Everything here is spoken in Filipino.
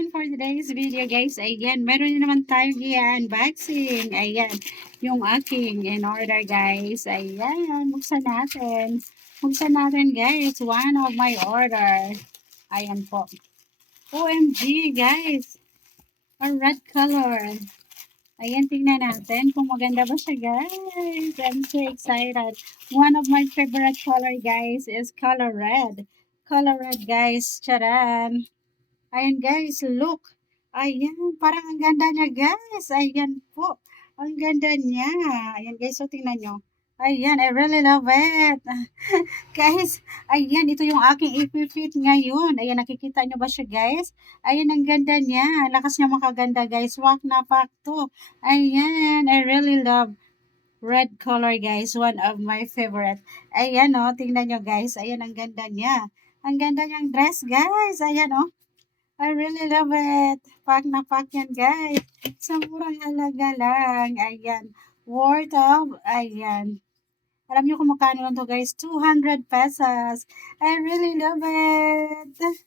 ayan for today's video guys. Ayan, meron na naman tayong i-unboxing. Ayan, yung aking in order guys. Ayan, buksan natin. Buksan natin guys, one of my order. Ayan po. OMG guys, a red color. Ayan, tingnan natin kung maganda ba siya guys. I'm so excited. One of my favorite color guys is color red. Color red guys, charan. Ayan guys, look. Ayan, parang ang ganda niya guys. Ayan po. Ang ganda niya. Ayan guys, so tingnan nyo. Ayan, I really love it. Guys, ayan, ito yung aking ipipit ngayon. Ayan, nakikita nyo ba siya guys? Ayan, ang ganda niya. Lakas niya makaganda guys. Wak na pak to. Ayan, I really love red color guys. One of my favorite. Ayan oh, tingnan nyo guys. Ayan, ang ganda niya. Ang ganda niyang dress guys. Ayan oh. I really love it. Pack na pack yan, guys. Sa murang halaga lang. Ayan. Worth of, ayan. Alam niyo kung magkano lang to, guys? 200 pesos. I really love it.